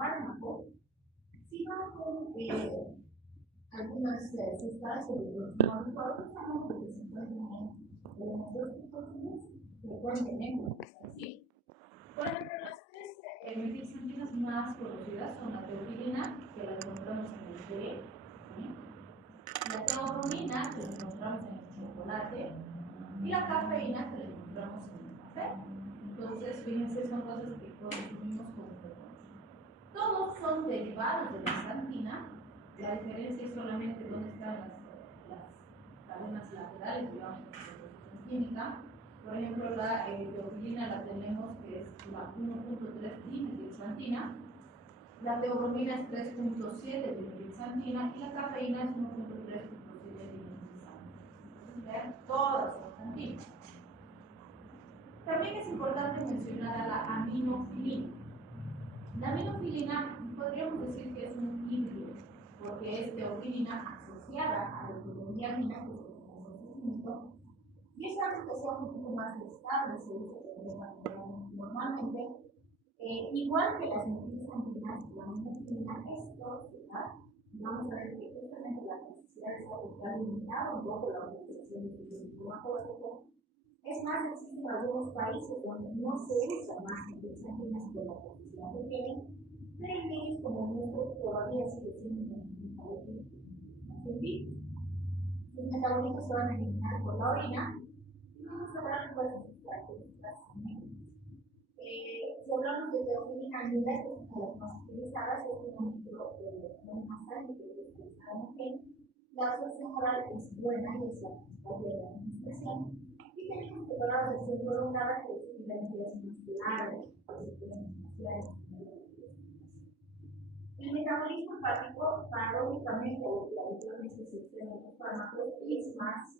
fármaco, si va con algunas sustancias de los monitores, que se encuentran en nuestros tipos frecuentemente. ¿Sí? Por ejemplo, las tres metilxantinas más conocidas son la teofilina, que la encontramos en el té, ¿sí? La teobromina, que la encontramos en el chocolate, y la cafeína, que la encontramos en el café. Entonces, fíjense, son cosas que consumimos con frecuencia. Todos son derivados de la xantina. La diferencia es solamente dónde están las cadenas laterales, digamos, de la reacción química. Por ejemplo, la teofilina la tenemos que es la 1.3 dimetilxantina, la teobromina es 3.7 dimetilxantina y la cafeína es 1.3 dimetilxantina. Entonces, vean, todas son xantinas. También es importante mencionar a la aminofilina. La aminofilina podríamos decir que es un híbrido, porque es teofilina asociada a la tiroidiamina, que es el compuesto químico, y es algo que sea un poquito más estable, se dice normalmente. Igual que las metilxantinas, la aminofilina es tóxica. Vamos a ver que justamente la necesidad de estar limitado un poco la utilización de farmacológico. Es más, existen algunos países donde no se usa más metilxantinas por la toxicidad que tienen, pero en ellos como el nuestro todavía sigue siendo un metabolitos. Los metabolitos se van a eliminar por la orina y vamos a hablar pues, de sus características médicas. Si hablamos de teofilina linda, que es una de las más utilizadas, es una micronasal que utilizamos bien. La absorción oral es buena y es la principal de la administración. Y tenemos preparado el centro prolongada que es la ventilación muscular, el metabolismo hepático, paradójicamente, o que habitualmente se obtiene en los fármacos, es más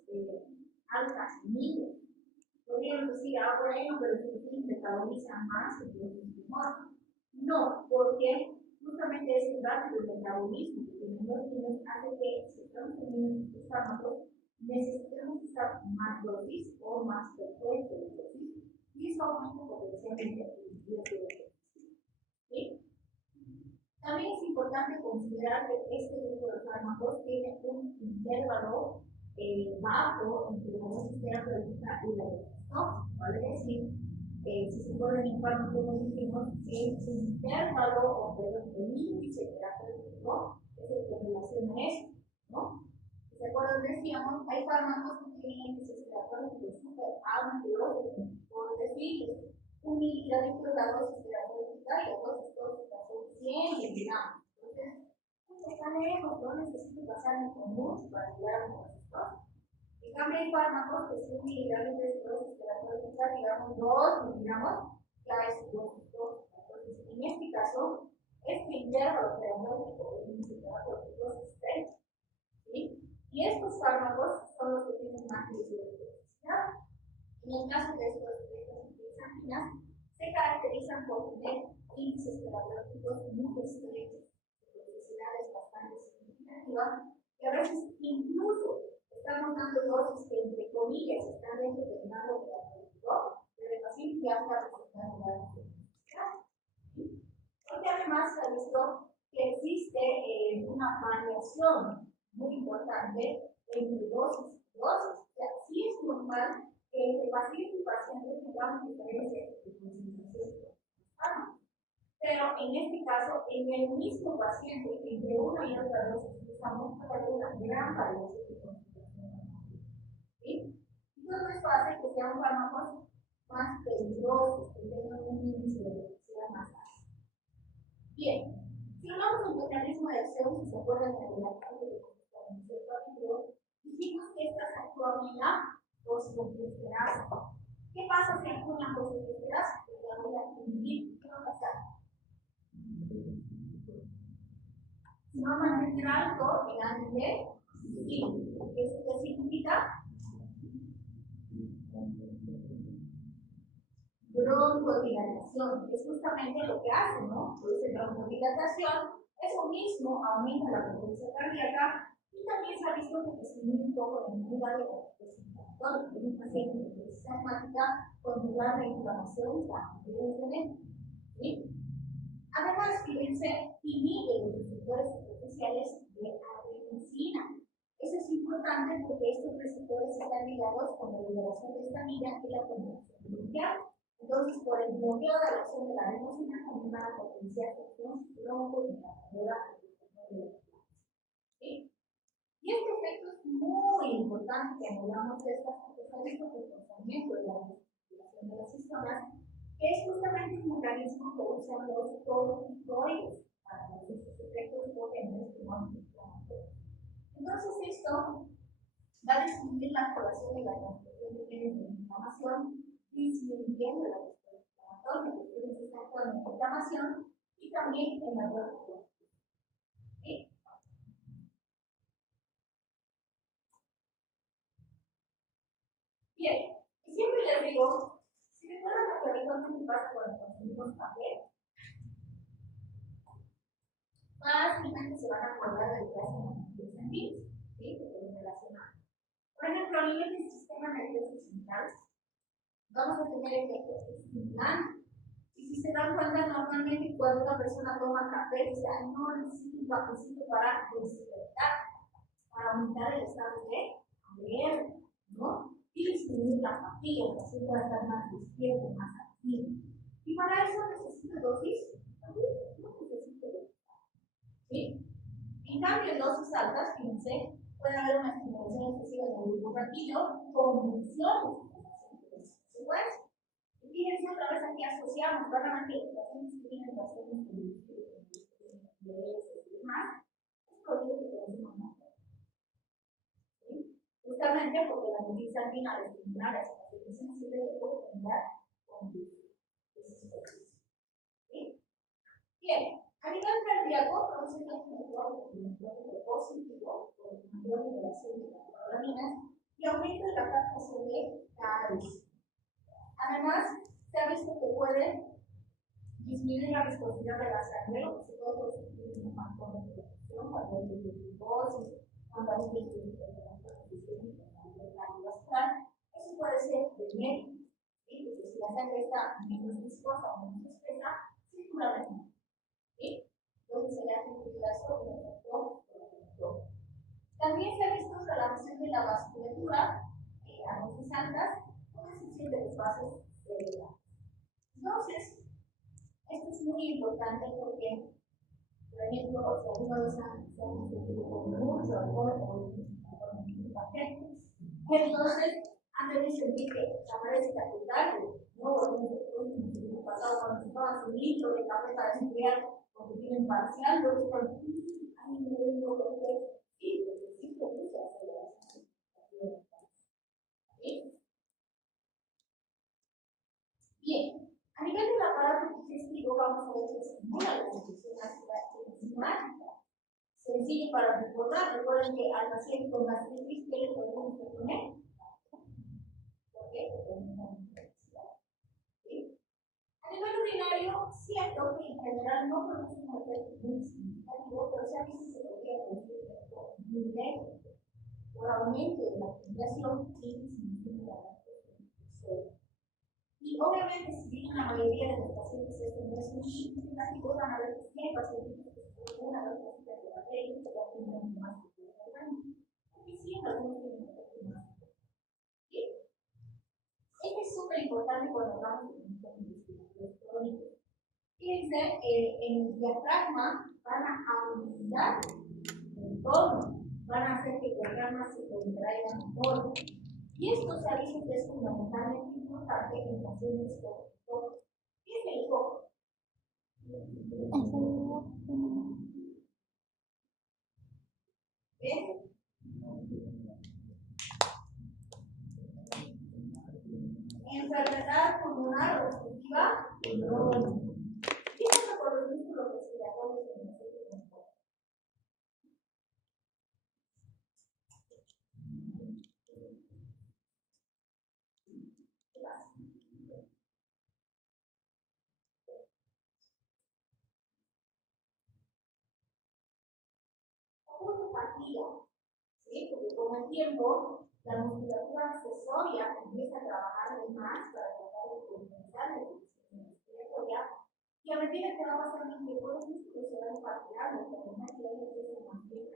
alta en niños. Podríamos decir, bueno, pero si los metabolizan más, entonces mejor. No, porque justamente ese rápido metabolismo que tienen los niños hace que, si estamos teniendo estos fármacos, necesitemos usar más dosis o más frecuente de dosis, y eso aumenta potencialmente el riesgo de enfermedad. ¿Sí? También es importante considerar que este grupo de fármacos tiene un intervalo bajo entre la dosis terapéutica y la dosis tóxica. Vale decir, si se ponen en fármaco, como dijimos, el intervalo o perdón, el índice terapéutico es el que relaciona esto, ¿no? Si se acuerdan, decíamos, hay fármacos que tienen índices terapéuticos súper amplios, por decir, 1 miligramo de la dosis terapéutica y la dosis tóxica son 100 miligramos. Entonces, está lejos, no necesito pasarme con mucho para llegar a los resultados. En cambio, hay fármacos que 100 miligramos de dosis terapéutica, digamos 2 miligramos, ya es dosis tóxica. Entonces, en este caso, este intervalo terapéutico, el índice terapéutico es estrecho. ¿Sí? Y estos fármacos son los que tienen más riesgo de toxicidad. En el caso de estas metilxantinas, se caracterizan por tener índices terapéuticos muy estrechos, toxicidades bastante significativas, y a veces incluso estamos dando dosis que, entre comillas, están dentro del rango terapéutico, pero el paciente ya está presentando una toxicidad. Porque además se ha visto que existe una variación muy importante entre dosis y dosis. O sea, sí es normal que entre paciente y paciente tengamos diferencias de concentración de fármacos. Pero en este caso, en el mismo paciente, entre una y otra dosis, estamos teniendo una gran variación de concentración. ¿Sí? Y todo esto hace que sean fármacos más peligrosos, que tengan un índice de toxicidad más alto. Bien, si hablamos del mecanismo de acción, si se acuerdan de la parte de el capítulo, dijimos que estas actúan en la fosfodiesterasa. ¿Qué pasa si actúan en la fosfodiesterasa? Pues la voy a inhibir. ¿Qué va a pasar? Se va a mantener alto el ADP, sí. ¿Eso qué significa? Broncodilatación, es justamente lo que hace, ¿no? Produce broncodilatación, eso mismo aumenta la frecuencia cardíaca y también se ha visto que disminuye un poco la inmunidad de la respiratoria. En un paciente de crisis asmática, controlar la inflamación también es benéfico. ¿Sí? Además, fíjense, inhibe los receptores superficiales de adenosina. Eso es importante porque estos receptores están ligados con la liberación de estamina y la conducción bronquial. Entonces, por el bloqueo de la acción de la adenosina, también van a potenciar la función broncodilatadora de la ¿sí? Y este efecto es muy importante que hablamos de estas características del comportamiento de la respiración de las histonas, que es justamente un mecanismo que usan los corticoides para estos efectos potentes que no inflamatorios. Entonces, esto va a disminuir la activación de la transcripción de genes de inflamación, disminuyendo la respuesta inflamatoria, los genes están actuando en inflamación y también en la bronquiolitis. ¿Sí? Bien, y siempre les digo, si recuerdan lo que habitualmente pasa cuando consumimos café, fácilmente se van a acordar del que hacen los sentidos, ¿sí? Que es relacionado. Por ejemplo, a nivel del sistema nervioso central, vamos a tener efectos estimulantes. Y si se dan cuenta, normalmente cuando una persona toma café, dice, ay, no, necesito un cafecito para despertar, para aumentar el estado de alerta, ¿no? Y disminuir la fatiga, que así pueda estar más despierto, más activo. Y para eso necesito dosis, no necesito dosis. ¿Sí? En cambio, en dosis altas, fíjense, puede haber una estimulación excesiva del grupo raquídeo, convulsiones. Después, fíjense otra vez aquí asociamos claramente los pacientes que tienen trastornos de y demás, es prohibido que consumamos más. Justamente porque la metilsantina al estimular a esa paciente sensible le puede generar convulsiones. ¿Sí? Bien, a nivel cardíaco, produce un positivo por mayor liberación de catecolaminas y aumento de la captación de calcio. Además, se ha visto que puede disminuir la viscosidad de la sangre, sobre todo si tiene un factor de protección, cuando hay glucosis, cuando hay cardiovascular. Eso puede ser benéfico, ¿sí? Porque si la sangre está menos viscosa o menos espesa, circula mejor. ¿Sí? Entonces sería que eso un efecto protector. También se ha visto relación de la vasculatura a dosis altas con excepción de los vasos cerebrales. Entonces, esto es muy importante porque, por ejemplo, si alguna vez se han sentido con mucho alcohol o café, entonces antes de sentir que aparece taquicardia, ¿no? Por ejemplo, en el pasado cuando se toman su litro de café para estudiar porque tienen parcial, luego por ay, me duele un poco de sí, porque sí produce aceleración. ¿Sí? Bien, a nivel del aparato digestivo vamos a ver que estimula la digestión ácida enzimática. Sencillo para recordar, recuerden que al paciente con gastritis, ¿qué le podemos proponer? ¿Por qué? Porque tenemos una necesidad. ¿Sí? A nivel urinario, cierto que en general no produce un efecto muy significativo, pero se ha visto que se podría producir un efecto directo por aumento de la acumulación y disminución de la lactosa. Y obviamente, si bien la mayoría de los pacientes esto no es muy significativo, van a ver que sí hay pacientes que por una o dos cositas de bacterias que ya tienen más que el organismo. Y sí, algunos tienen efectos más. ¿Sí? Esto es súper importante cuando hablamos de infecciones crónicas. Fíjense, en el diafragma van a aumentar el tono, van a hacer que el diafragma se contraiga mejor. Y esto se ha visto que es fundamentalmente importante en pacientes con foco. ¿Qué es el foco? ¿Ves? Enfermedad pulmonar obstructiva crónica. Fíjense por los músculos respiratorios que nosotros tenemos. Ocurre fatiga, ¿sí? Porque con el tiempo la musculatura accesoria empieza a trabajar de más para tratar de compensar la respiratoria y Y a medida que va pasando el tiempo, los músculos se van partiendo, pero no hay que se mantiene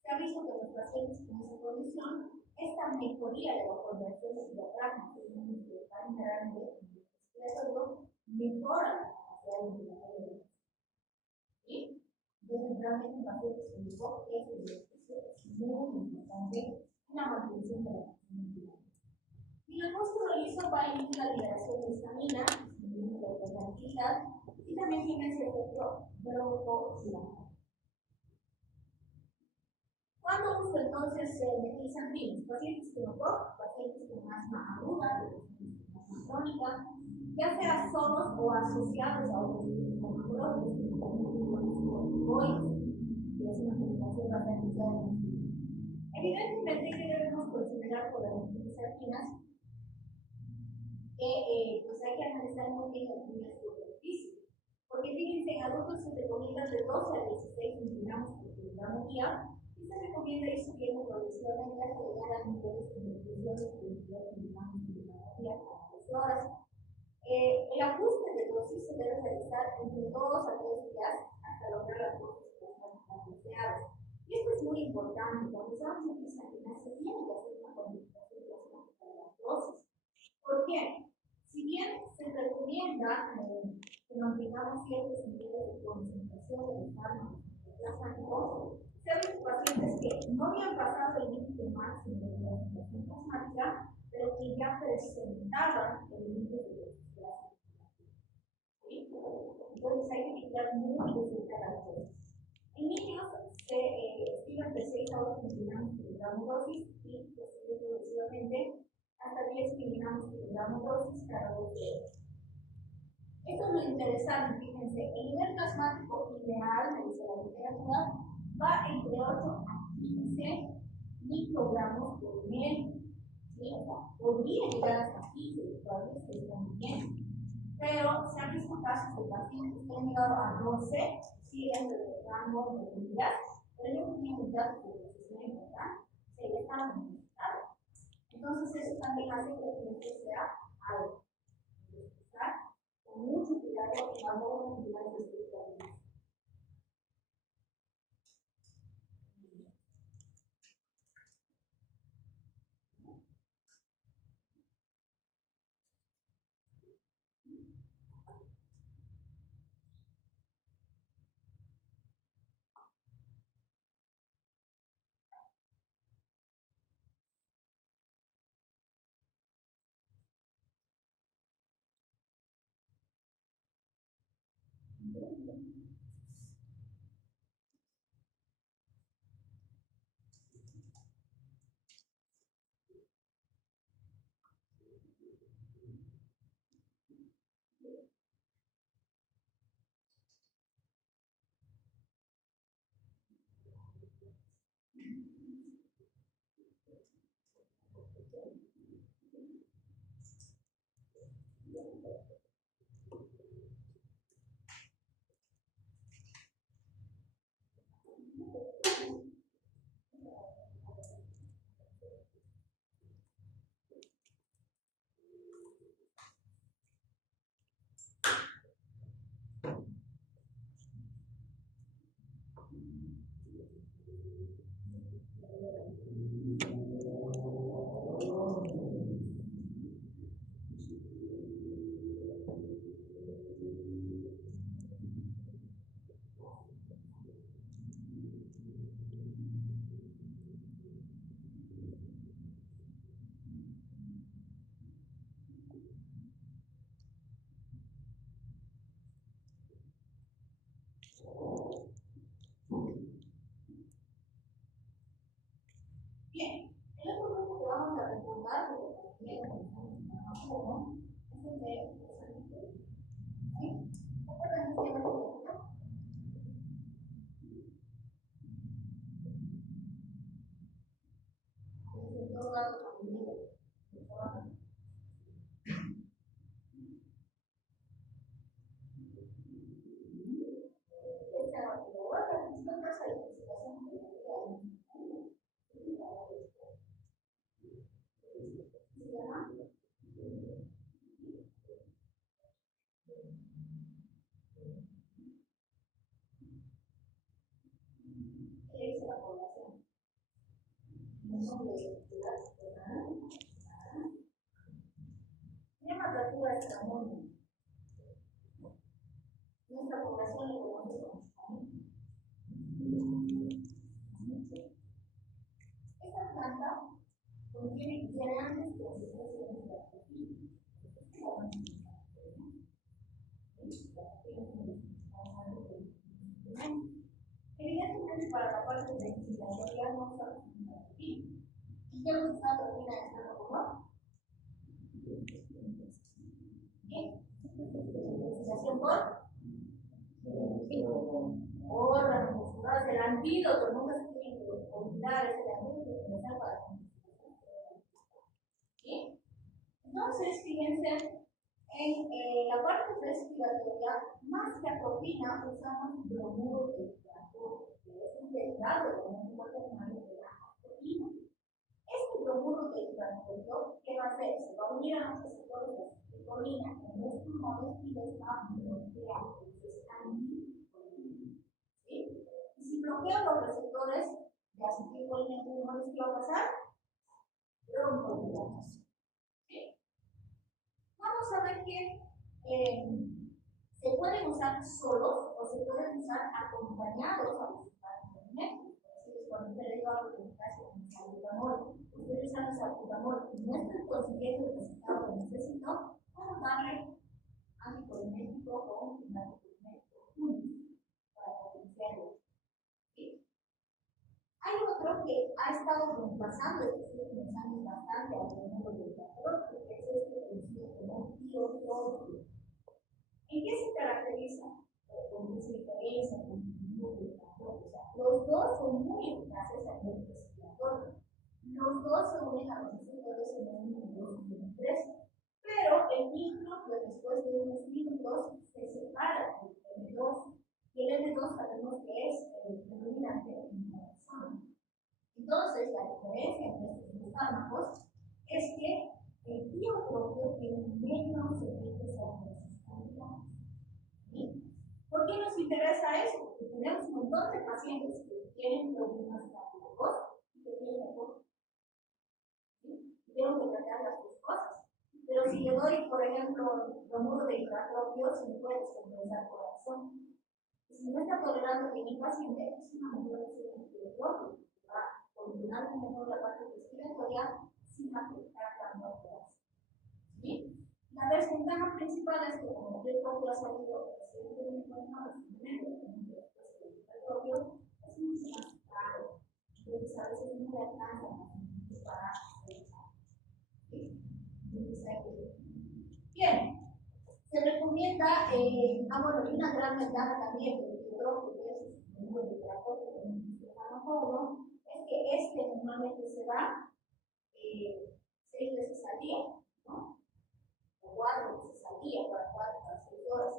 se ha visto que los pacientes con esa condición, esta mejoría de la conversión de diafragma, que es un músculo tan grande en el respiratorio, mejora la capacidad ventilatoria. ¿Sí? Entonces, realmente en pacientes con hipo, este ejercicio es muy importante en la mantención de la función ventilatoria. Y el músculo liso va a inhibir la liberación de histamina, disminuyendo la hiperactividad, y también tiene ese efecto broncohilárico. ¿Cuándo uso entonces metilxantrinos? Pacientes con TOC, pacientes con asma aguda, asma crónica, ya sea solos o asociados a otros tipos como que es una combinación bastante usada. Evidentemente que debemos considerar por las metilxantrinas que pues hay que analizar muy bien el riesgo del físico. Porque fíjense, en adultos se recomienda de 12 a 16 miligramos por kilogramo día. Y se recomienda ir subiendo progresivamente hasta llegar a niveles de nutrición de 22 miligramos por kilogramo día cada 12 horas. El ajuste de dosis se debe realizar entre 2 a 3 días hasta lograr las dosis deseadas. Y esto es muy importante. Cuando usamos metilxantrinas se tiene que hacer una cuantificación de las dosis. ¿Por qué? Si bien se recomienda que mantengamos ciertos niveles de concentración de los fármacos plasmáticos, se ha visto pacientes que no habían pasado el límite máximo de concentración plasmática, pero que ya presentaban el límite de dosis plasmática. ¿Sí? Entonces hay que vigilar muy de cerca las dosis. En niños se estima entre 6 a 8 miligramos por kilogramo dosis y progresivamente hasta 10 miligramos por kilogramo dosis cada 12 horas. Esto es lo interesante, fíjense, el nivel plasmático ideal, me dice la literatura, va entre 8 a 15 microgramos por ml. ¿Sí? O sea, podría llegar hasta 15, todavía se está muy bien. Pero se han visto casos de pacientes que han llegado a 12, sí, dentro del rango de unidad, pero no tienen unidad de precisión importante, se ya estaban modificados. Entonces, eso también hace que el cliente sea algo. Con mucho cuidado, vamos a vigilar específicamente. Bien, el otro grupo que vamos a recordar, porque también es el de los anticuerpos. ¿Sí? ¿Recuerdan el sistema inmunológico? En todo lado también. ¿Qué le dice la población? No de ciudad, ¿verdad? ¿Qué temperatura está mundo? Nuestra población le conoce como esta planta contiene grandes concentraciones de cafeína. Evidentemente, para la parte de la no usamos cafeína. ¿Y qué hemos usado cafeína en este protocolo? ¿Qué? ¿Investigación por? Órganos musculares, el antídoto, nunca se tiene que olvidar, es el antídoto universal para la ¿sí? Entonces, fíjense, en la parte respiratoria, más que atropina, usamos bromuro de hidrato, que es un derivado de un cuaternario de la atropina. Este bromuro de hidrato, ¿qué va a hacer? Se va a unir a los receptores de acetilcolina en los pulmones y los va a bloquear. ¿Sí? Y si bloqueo los receptores de acetilcolina en pulmones, ¿qué va a pasar? Broncodilatación. ¿Sí? Vamos a ver que se pueden usar solos o se pueden usar acompañados a los alimentos. Entonces, cuando usted le digo algo que con salbutamol, usted usa el salbutamol y no está consiguiendo el resultado que necesito, vamos a darle anticolinético o un anticolinético único para potenciarlo. ¿Sí? Hay otro que ha estado reemplazando estos últimos años bastante al mundo del trator, que es este conocido como tiotropio. ¿En qué se caracteriza? ¿Con qué se diferencia con el mundo del trator? O sea, los dos son muy eficaces a nivel respiratorio. Los dos se unen a los receptores en el 1, 2 y 3. Pero el tiotropio, después de unos minutos, se separa del M2. Y el M2 sabemos que es el predominante en la persona. Entonces, la diferencia entre estos dos fármacos es que el tiotropio tiene menos efectos adversos. ¿Sí? ¿Por qué nos interesa eso? Porque tenemos un montón de pacientes que tienen problemas cardíacos y que tienen EPOC. ¿Sí? Tengo que tratar las dos cosas. Pero si le doy, por ejemplo, bromuro de hidratropio, se me puede descompensar corazón. Si no está tolerando bien el paciente, es una mejor opción de tiotropio. Va a controlar mejor la parte respiratoria sin afectar la muerte. ¿Sí? La desventaja principal es que como el propio ha salido recientemente el propio es mucho más caro. Entonces a veces no le alcanza para realizar. ¿Sí? Bien, se recomienda, bueno, y una gran ventaja también del propio que es un buen literatura que es que este normalmente se da 6 veces al día, ¿no? 4 veces al día, para 4 a 6 horas.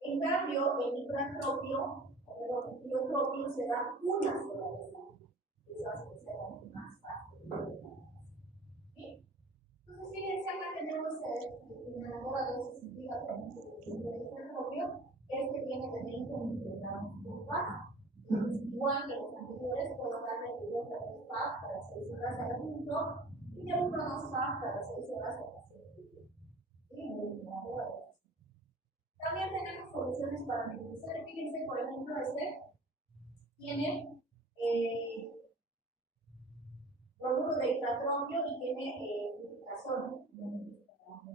En cambio, el hipertropio, el tiotropio se da una sola vez al día. Eso hace que sea mucho más fácil. ¿Sí? Entonces, fíjense, acá tenemos el inhalador de sensitiva que mucho de hipertropio, este tiene de 20 microgramos por pack. Igual que los anteriores, puedo darle de 2 a 3 packs para 6 horas al minuto y de 1 a 2 packs para 6 horas al paciente. También tenemos soluciones para minimizar. Fíjense, por ejemplo, este tiene bromuro de hidratropio y tiene fluticasona.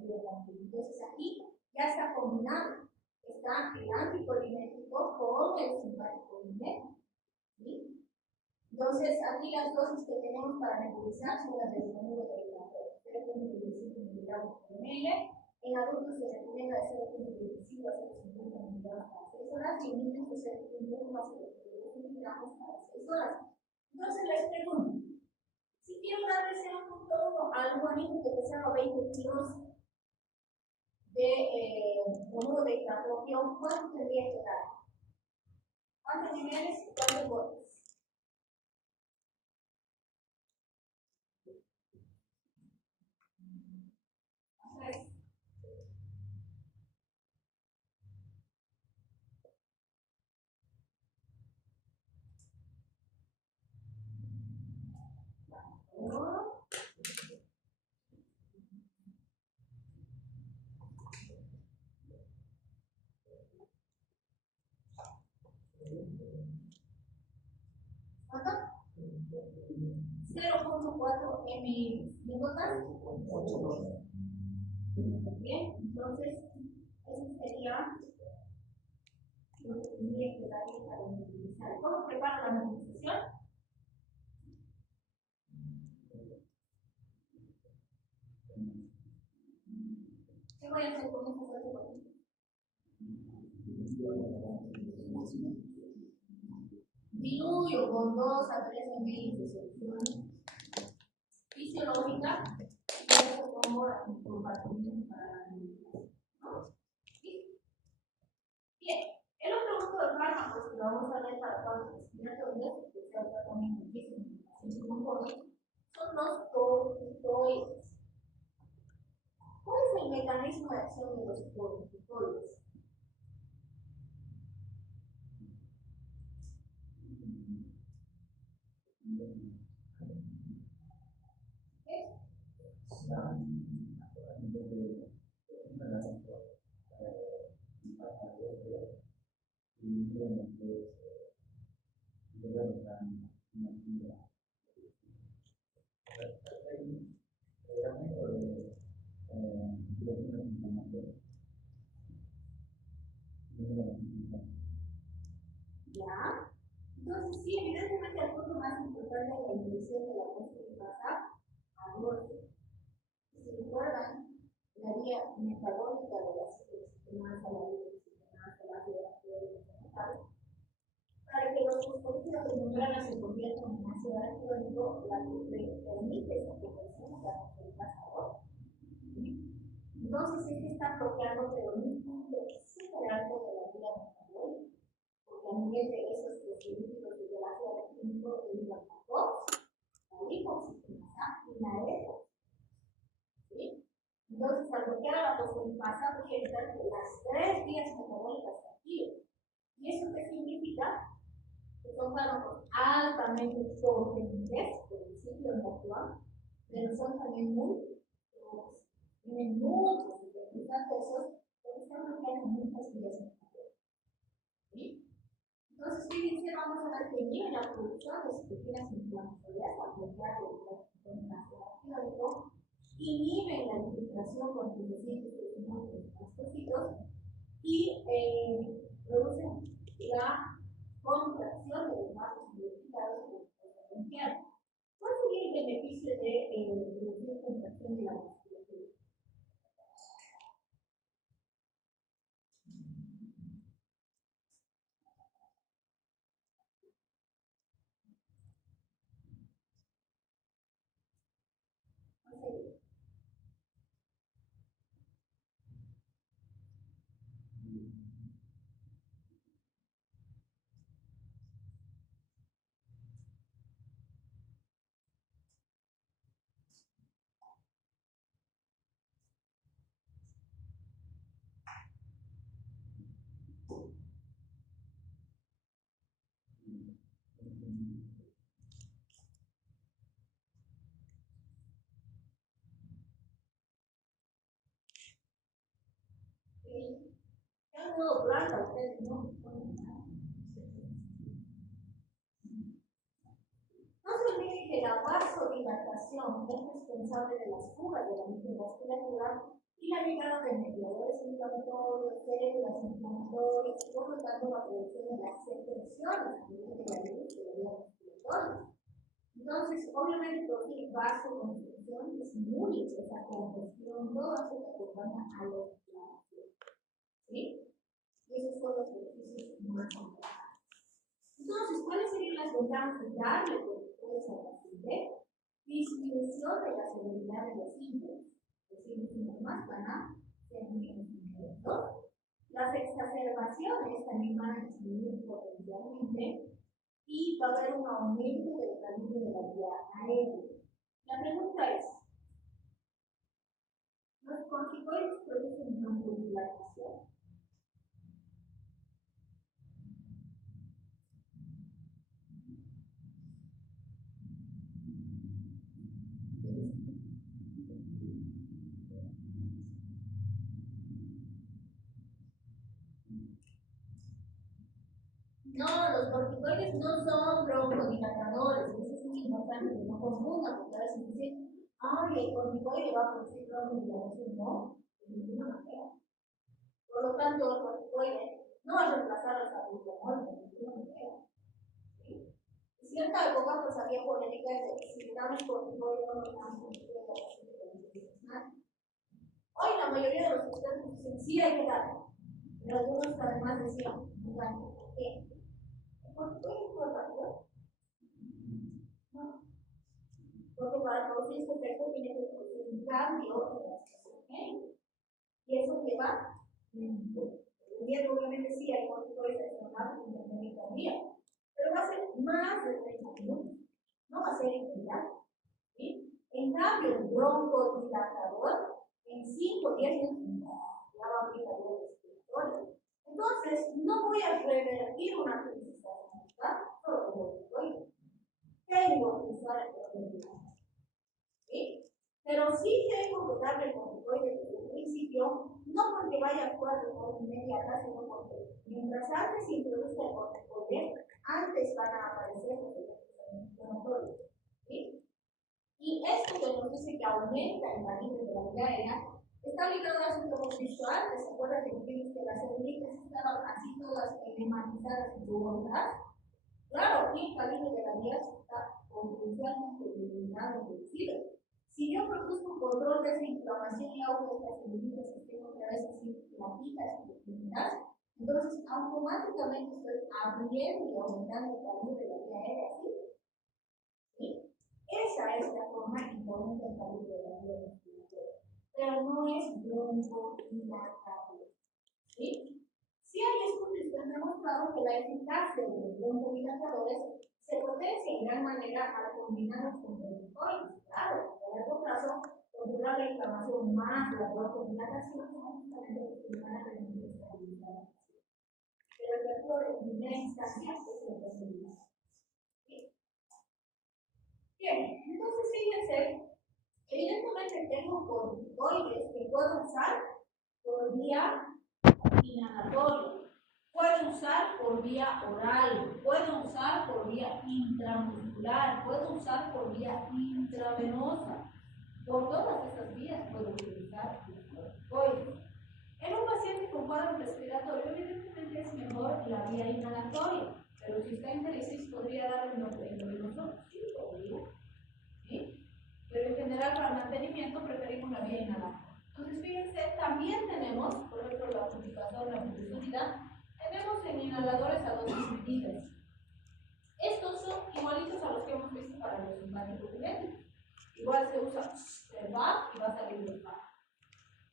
Entonces aquí ya está combinado. Está el anticolinético con el simpático-linético. ¿Sí? Entonces aquí las dosis que tenemos para nebulizar son las del bromuro de hidratropio. 0.25 miligramos por ml. En adultos se recomienda de 0.25 a 0.50 miligramos para 6 horas y en niños de 0.1 a 0.2 miligramos para 6 horas. Entonces les pregunto, si quiero darle 0.1 a algún amigo que pesaba 20 kilos de bromuro de hidratropio, ¿cuánto tendría que dar? ¿Cuántos niveles y cuántos gotas? 0.4 ml. ¿Me notas? Bien, entonces, eso sería lo que tendría que darle para movilizar. ¿Cómo preparo la movilización? ¿Qué voy a hacer con estos 4 Diluyo con 2 a 3 ml de solución fisiológica y eso pongo en compartimento para la movilización. ¿No? ¿Sí? Bien, el otro grupo de fármacos que vamos a ver para cuadros respiratorios, que se trata también muchísimo en pacientes con COVID, son los corticoides. ¿Cuál es el mecanismo de acción de los corticoides? ¿Ya? Entonces, sí, evidentemente el punto más importante de la inhibición de la fosfolipasa aborto. Si recuerdan, la vía metabólica de la sistema a la vía sistema a la vía para que los fosfolípidos de membrana se conviertan en ácido araquidónico, la que permite esa conversión de la fosfolipasa aborto. Entonces, este está bloqueando, pero en un punto súper alto de la vía metabólica. Porque a nivel de esos fosfolípidos de la ácido araquidónico derivan la COX, la lipoxygenasa y la EPO. ¿Sí? Entonces, al bloquear la fosfolipasa, voy a evitar que las 3 vías metabólicas se activen. ¿Y eso qué significa? Que son fármacos altamente potentes por el ciclo de actúan, pero son también muy tóxicos. Tienen muchos pesos porque están bloqueando muchas vías metabólicas. ¿Sí? Entonces, fíjense, vamos a ver que inhiben la producción de citoquinas inflamatorias al bloquear el ácido araquidónico, inhiben la infiltración con enzimas astrófitos y producen la contracción de los vasos modificados de la bronquial. ¿Cuál sería el beneficio de producir contracción de la musculatura? ¿Cuál sería? Ya no planta, ustedes no ponen nada. No se olviden que la vasodilatación es responsable de las fugas de la microvasculatura y la llegada de mediadores inflamatorios, células inflamatorias, por lo tanto la producción de las secreciones a nivel de la luz de la vía respiratoria. Entonces, obviamente, producir vasoconstricción es muy esa congestión, todo eso que acompaña a la inflamación. ¿Sí? Y esos son los beneficios más importantes. Entonces, ¿cuáles serían las ventajas de darle corticoides al paciente? Disminución de la severidad de los síntomas. Es decir, los síntomas van a ser menos intensos. Las exacerbaciones también van a disminuir potencialmente y va a haber un aumento del calibre de la vía aérea. La pregunta es, ¿los corticoides producen broncodilatación? No, los corticoides no son broncodilatadores, ese es un muy importante que no confundan, porque a veces dicen, ay, el corticoide va a producir cronometrina, no, de ninguna manera. Por lo tanto, el corticoide no va a reemplazar al salbutamol de ninguna manera. En cierta época, pues había polémica de si le damos corticoide o no le damos corticoide. Hoy la mayoría de los expertos dicen sí hay que darlo, pero algunos además decían, ¿por qué? ¿El corticoide es muy rápido? No. Porque para producir este efecto tiene que producir un cambio en la situación. Y eso lleva el día obviamente sí hay corticoides externos en el medio día, pero va a ser más de 30 minutos, no va a ser inmediato. ¿Sí? En cambio, el broncodilatador en 5 o 10 minutos ya va a aplicar el respiratorio. Entonces, no voy a revertir una crisis asmática solo con corticoides. Tengo que usar el corticoide. ¿Sí? Pero sí tengo que darle el corticoide desde el principio, no porque vaya a actuar de forma inmediata, sino porque mientras antes se introduzca el corticoide, antes van a aparecer los efectos inflamatorios. ¿Sí? Y esto que nos dice que aumenta el calibre de la vía aérea está ligado a eso que hemos visto antes. ¿Se acuerdan que dijimos que las celulitas estaban así todas edematizadas y gordas? Claro, y el calibre de la vía está potencialmente eliminado y reducido. Si yo produzco un control de esa inflamación y hago que estas celulitas estén otra vez así platitas y pequeñitas, entonces automáticamente estoy abriendo y aumentando el calibre de la vía aérea, ¿sí? ¿Sí? Esa es la forma en que aumenta el calibre de la vía respiratoria, pero no es broncodilatador. ¿Sí? Sí hay estudios que han demostrado que la eficacia de los broncodilatadores se potencia en gran manera al combinarlos con corticoides. Claro, a largo plazo, controlar la inflamación más la broncodilatación son justamente los que van a permitir estabilizar la paciente. Pero el método de primera instancia es el broncodilatador. Bien, entonces fíjense, evidentemente tengo corticoides que puedo usar por vía inhalatoria, puedo usar por vía oral, puedo usar por vía intramuscular, puedo usar por vía intravenosa. Por todas estas vías puedo utilizar los corticoides. En un paciente con cuadro respiratorio, evidentemente es mejor la vía inhalatoria, pero si está en crisis podría darle un intravenoso, sí podría. ¿Sí? Pero en general para el mantenimiento preferimos la vía inhalatoria. Entonces fíjense, también tenemos, por ejemplo, la purificadora, la purificadora, tenemos en inhaladores a dosis medidas. Estos son igualitos a los que hemos visto para los simpáticos eléctricos. Igual se usa el PAP y va a salir el PAP.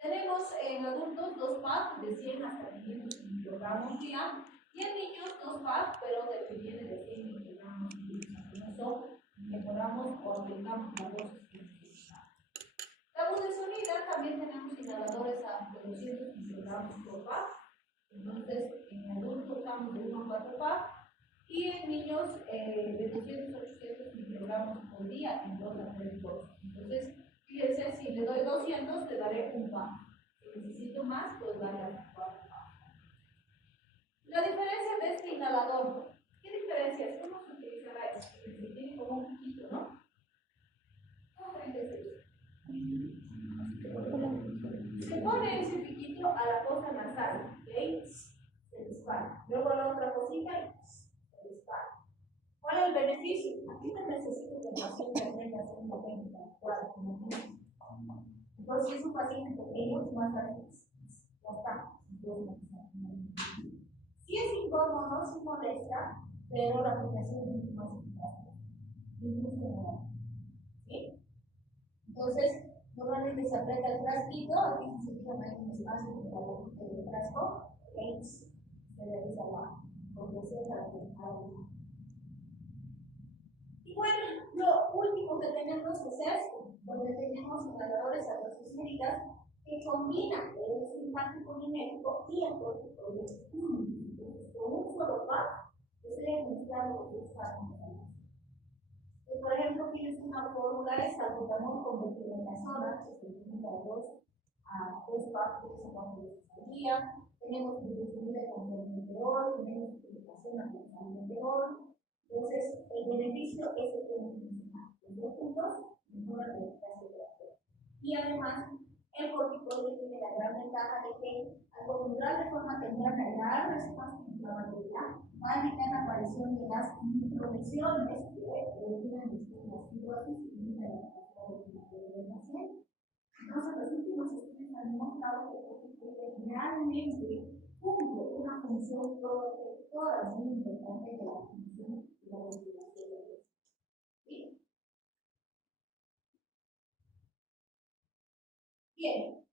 Tenemos en adultos 2 PAP de 100 hasta 500 microgramos día y en niños 2 PAP, pero de que viene de 100 microgramos día. Con eso mejoramos o aplicamos la dosis que necesitamos. La budesonida también tenemos inhaladores a 200 microgramos por PAP. Entonces, en adultos usamos de 1 a 4 PAP y en niños de 200 a 800 microgramos por día en 2 a 3 dosis. Entonces, fíjense, si le doy 200, le daré un PAP. Si necesito más, pues darle a 4 PAP. La diferencia de este inhalador, ¿qué diferencia es? ¿Cómo se utilizará esto? Tiene como un piquito, ¿no? ¿Cómo creen que se usa? Se pone ese piquito a la fosa nasal, ¿ok? Se dispara. Luego a la otra cosita y se dispara. ¿Cuál es el beneficio? Aquí no necesito que el paciente aprenda a hacer una técnica adecuada. Entonces, si es un paciente pequeño, es más fácil. Ya está. Si es incómodo, no se molesta, pero la aplicación es mucho más eficaz. ¿Sí? Entonces, normalmente se aprieta el frasquito, aquí se fija hay un espacio entre el frasco, y se realiza la compresión para que haga. Y bueno, lo último que tenemos es esto, donde tenemos inhaladores a dosis medidas que combinan el simpático mimético y el corticoide. Con un solo PAP, estoy administrando los dos PAP. Por ejemplo, tienes una fórmula de salbutamol con metilendazona, que se utiliza de 2 a 2 PAP, 3 a 4 veces al día. Tenemos budesonida con formoterol, tenemos utilización con salbutamol. Entonces, el beneficio es el que Y además, el corticoide tiene la gran ventaja de que al controlar de forma temprana la respuesta inflamatoria, va a evitar la aparición de las microlesiones que originan las fibrosis y limitan la capacidad del paciente. Entonces, los últimos estudios han demostrado que el corticoide realmente cumple una función protectora muy importante de la función de la respiración. ¿Sí? Bien,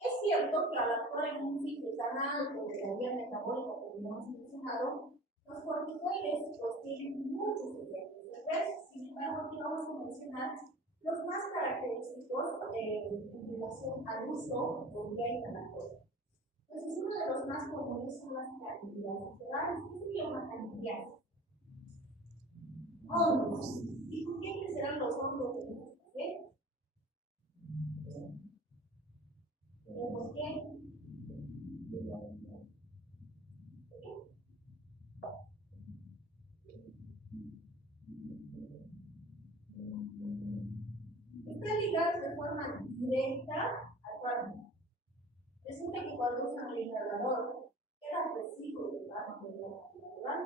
es cierto que al actuar en un ciclo tan alto de la vía metabólica como hemos mencionado, los corticoides pues, tienen muchos efectos adversos. Sin embargo, aquí vamos a mencionar los más característicos en relación al uso por vía inhalatoria. Entonces, uno de los más comunes son las candidiasis orales. ¿Qué sería una candidiasis? Hongos. ¿Y por qué crecerán los hongos en el paciente? ¿Por qué? Están ligados de forma directa al fármaco. Resulta que cuando usan el inhalador, queda un residuo de fármaco natural,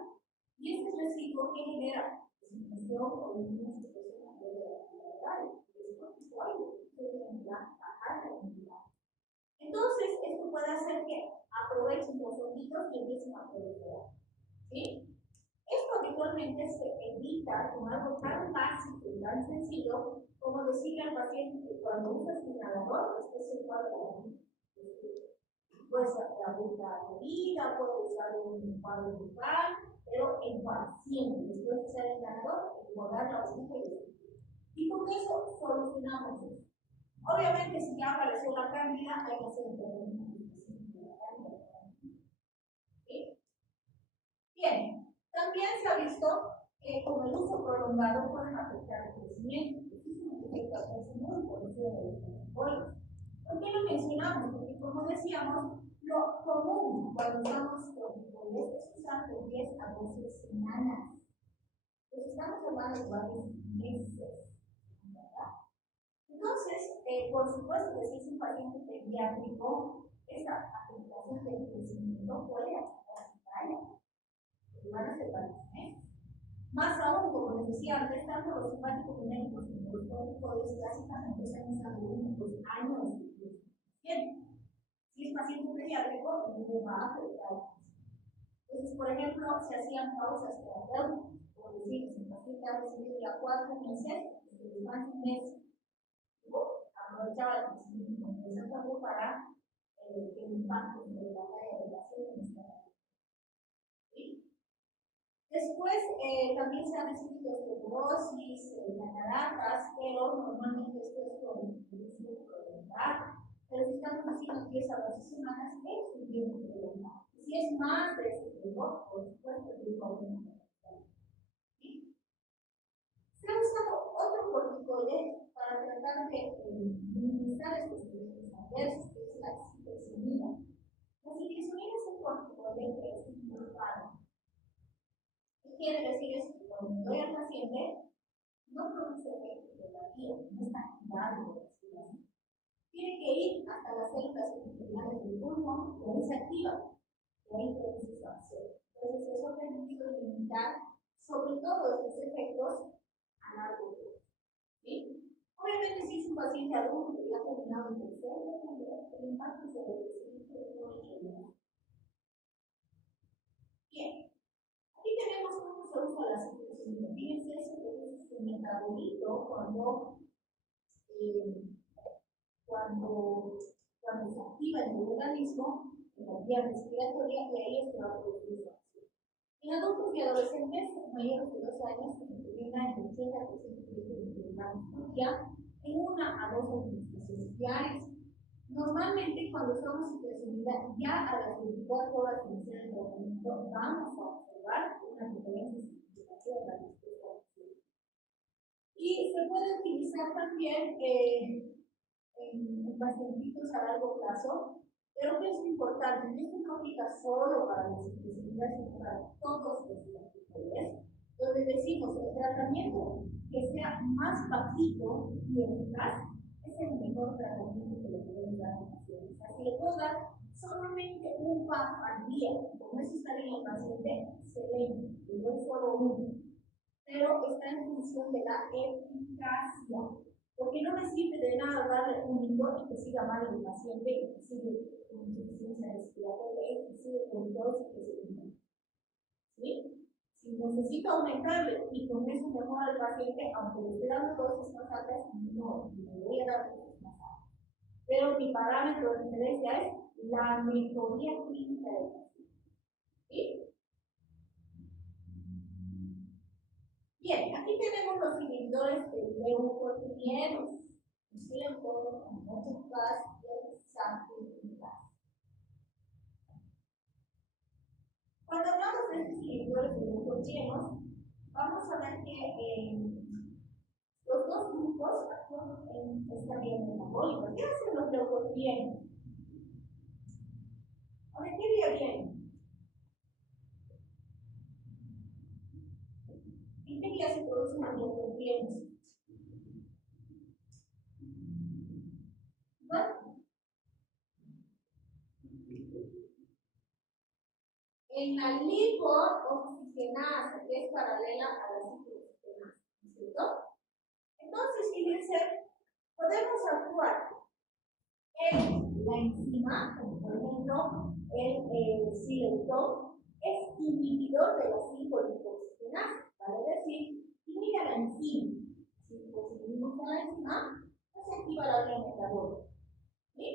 y este residuo que genera desinfección o una situación a nivel de la actividad oral, es corticoide, que bajar la inmunidad. Entonces, esto puede hacer que aprovechen los honguitos y empiecen a proliferar. ¿Sí? Esto habitualmente se evita con algo tan básico y tan sencillo como decirle al paciente que cuando usa su inhalador, después se puede la boca herida, puede usar un cuadro bucal, pero en paciente, después de usar el inhalador, enjuagar la boca y con eso solucionamos eso. Obviamente, si ya apareció la cándida, hay que hacer un tratamiento de la cándida. ¿Sí? Bien, también se ha visto que con el uso prolongado pueden afectar el crecimiento. Este es un efecto adverso muy conocido de los corticoides. ¿Por qué lo mencionamos? Porque, como decíamos, lo común cuando usamos corticoides es usar de 10 a 12 semanas. Entonces, estamos hablando de varios meses. Entonces, por supuesto que si es un paciente pediátrico, esa afectación del crecimiento puede afectar su talla. Van a ser varios meses. Más aún, como les decía antes, tanto los simpáticos genéticos como los corticoides clásicamente se han usado unos años. Bien, si es paciente pediátrico, no va a afectar. Entonces, por ejemplo, se hacían pausas terapéuticas, por decir, si el paciente ha recibido ya 4 meses, desde más de un mes, aprovechaba el crecimiento compensatorio para que el impacto sobre la talla del paciente no sea. ¿Sí? Después también se han recibido osteoporosis, cataratas, pero normalmente esto es con uso prolongado. Pero si estamos haciendo 10 a 12 semanas, es un tiempo prolongado. Si es más de este tiempo, por supuesto, es un tiempo. ¿Sí? Se ha usado otro corticoide para tratar de minimizar estos efectos adversos, que es la ciclosamida. La ciclosamida es un corticoide que es incorporado. ¿Qué quiere decir eso? Que cuando doy al paciente, no produce efectos de la vía, no está activando la respiración. Tiene que ir hasta las células epiteliales del pulmón y ahí se activa, y ahí produce su acción. Entonces, eso ha permitido limitar sobre todo estos efectos a largo plazo. ¿Sí? Obviamente, si es un paciente adulto y ha terminado el tercero, el impacto sobre el crecimiento es muy relevante. Bien, aquí tenemos cómo se usa la ciclosamida. Fíjense, eso produce su metabolito cuando se activa en el organismo, en la vía respiratoria, y ahí se va a producir su acción. En adultos y adolescentes mayores de 12 años se recomienda el 80% de miligramos por día en 1 a 2 administraciones diarias. Normalmente, cuando usamos ciclosamida, ya a las 24 horas de iniciar el tratamiento, vamos a observar una diferencia significativa en la respuesta a la. Y se puede utilizar también en pacientitos a largo plazo, pero que es importante, esto no aplica solo para las ciclosamida, sino para todos los corticoides, donde decimos el tratamiento que sea más bajito y eficaz es el mejor tratamiento. más al día. Con eso estaría el paciente excelente, que no es solo uno. Pero está en función de la eficacia. Porque no me sirve de nada darle un licor y que siga mal el paciente, y que sigue con insuficiencia respiratoria, y que sigue con tos y que sigue. ¿Sí? Si necesito aumentarle y con eso mejora el paciente, aunque le esté dando dosis más altas, no, le voy a dar dosis más altas. Pero mi parámetro de referencia es la mejoría clínica del paciente. ¿Sí? Bien, aquí tenemos los inhibidores de leucotrienos, silentor, motocas y santificas. Cuando hablamos de estos inhibidores de leucotrienos, vamos a ver que los dos grupos actúan en esta vía metabólica. ¿Qué hacen los leucotrienos? ¿A qué vía vienen? ¿En qué vía se producen los leucotrienos? Bueno, en la lipooxigenasa, que es paralela a la ciclooxigenasa, ¿cierto? Entonces, fíjense, podemos actuar en la enzima, como por ejemplo el sileutón, es inhibidor de la 5-lipoxigenasa, vale decir, inhibe la enzima. Si inhibimos la enzima, pues se activa la vía metabólica. ¿Sí?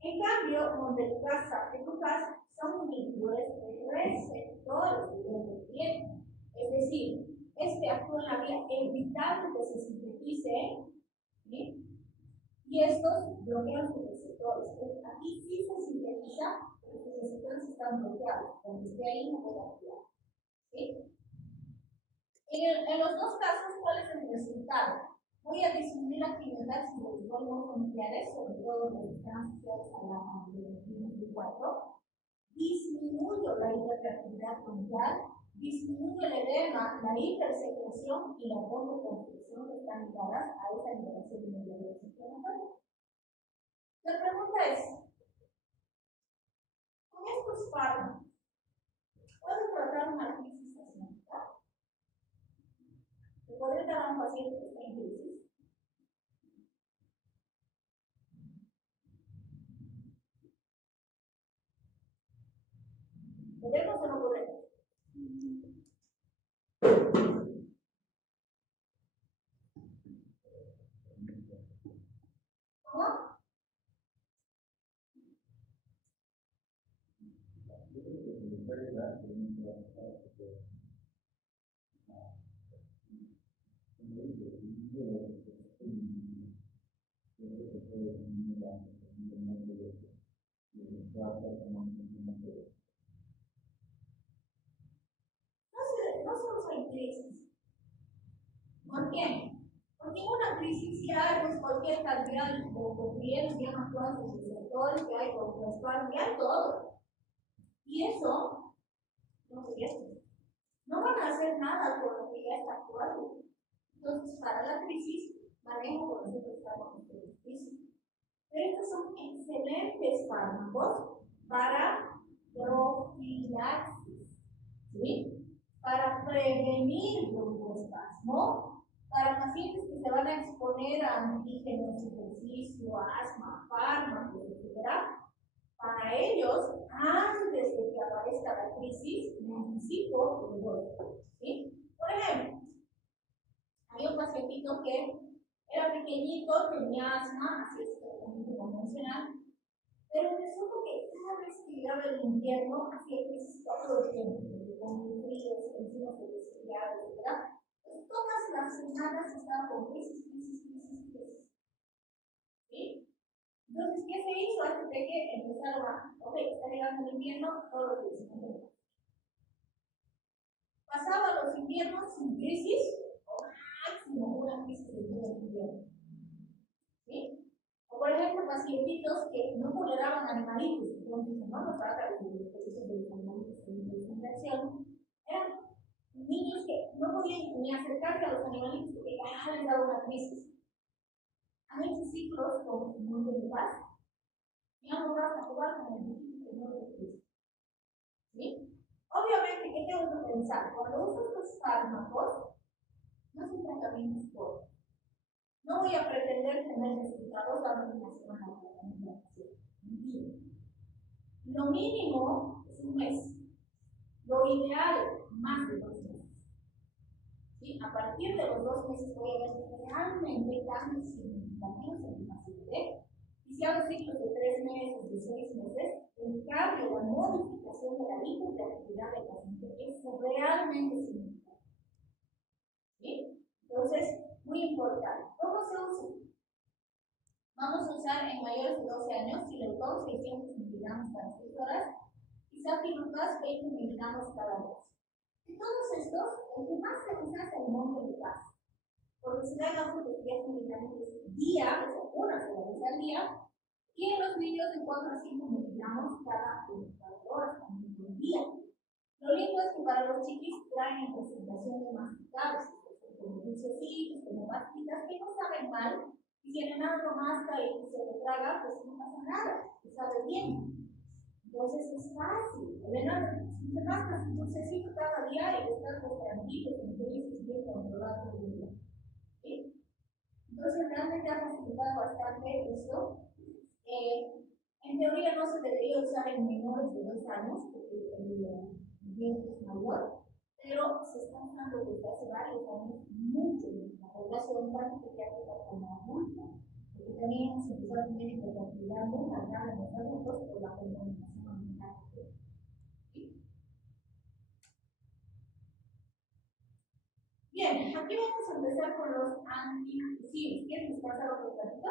En cambio, montelukast y glucas son inhibidores de receptores de leucotrienos. Es decir, este actúa en la vía evitando que se sintetice, ¿sí? Y estos bloquean sus receptores. Aquí sí se sintetiza, pero sus receptores están bloqueados. Cuando esté ahí no puede activar. ¿Sí? En los dos casos, ¿cuál es el resultado? Voy a disminuir la actividad nucleares, sobre todo los que están asociados a la angiología 4. Disminuyo la hiperactividad bronquial, disminuyo el edema, la hipersecreción y la broncoconstricción que están ligadas a esa liberación de mediadores inflamatorios. La pregunta es, ¿con estos fármacos puedo tratar una crisis asmática? ¿Se podría dar a un paciente que está en crisis? ¿Podemos o no podemos? ¿Cómo? No somos en crisis. ¿Por qué? Porque en una crisis si hay pues, cualquier cantidad de nutrientes, ya no todos los receptores que hay por menstrual, ya todo. Y eso no sirve. No van a hacer nada por lo que ya está actuando. Entonces, para la crisis, manejo por ejemplo estamos en crisis. Pero estos son excelentes fármacos para profilaxis, ¿sí? Para prevenir broncoespasmo, para pacientes que se van a exponer a antígenos, ejercicio, asma, fármacos, etc. Para ellos, antes de que aparezca la crisis, necesito el dolor, ¿sí? Por ejemplo, había un pacientito que era pequeñito, tenía asma, así es totalmente convencional, pero resulta que cada vez que llegaba el invierno, hacía crisis todo el tiempo, con el frío, encima se resfriaba, etc. Pues todas las semanas estaba con crisis. ¿Sí? Entonces, ¿qué se hizo antes de que empezaron ok, está llegando el invierno, todos los días? Pasaba los inviernos sin crisis, o máximo una crisis de todo el invierno. ¿Sí? O por ejemplo, pacientitos que no toleraban animalitos, entonces no nos trata de los animalitos en infección, eran niños que no podían ni acercarse a los animalitos porque ya les daba una crisis. Han hecho ciclos con montelukast y han logrado jugar con el niño que no lo crisis. pensar, cuando uso estos fármacos, no es un tratamiento todo. No voy a pretender tener resultados dando una semana de tratamiento. Lo mínimo es un mes. Lo ideal, más de 2 meses. ¿Sí? A partir de los 2 meses voy a ver si realmente cambios significativos en mi paciente. Y si hago ciclos de 3 meses, de 6 meses, el cambio, la modificación de la hiperactividad del paciente es realmente significativo. ¿Sí? Entonces, muy importante. ¿Cómo se usa? Vamos a usar en mayores de 12 años Xilotol 600 miligramos cada 6 horas y Safirlutaz 20 miligramos cada 2. De todos estos, el que más se usa es el Montelukast, porque se da en adultos 10 miligramos día, o sea, una sola vez al día, y en los niños de 4 a 5 miligramos cada 24 horas, también por día. Lo lindo es que para los chiquis traen en presentación de masticables, como dulcecitos, como pastitas, que no saben mal, y tienen algo más y se lo traga, pues no pasa nada, se sabe bien. Entonces es fácil. Elena, si te pasas un dulcecito cada día y estás tranquilo, y felices, bien controlado todo el día. ¿Sí? Entonces realmente ha facilitado bastante esto. En teoría no se debería usar en menores de 2 años, porque el riesgo es mayor, pero se está usando desde hace varios años mucho en la población tanto pediátrica como adulta, porque también se empezó a tener hiperactividad muy marcada en los adultos por la contaminación ambiental. ¿Sí? Bien, aquí vamos a empezar con los antidepresivos. ¿Quieres descansar otro ratito?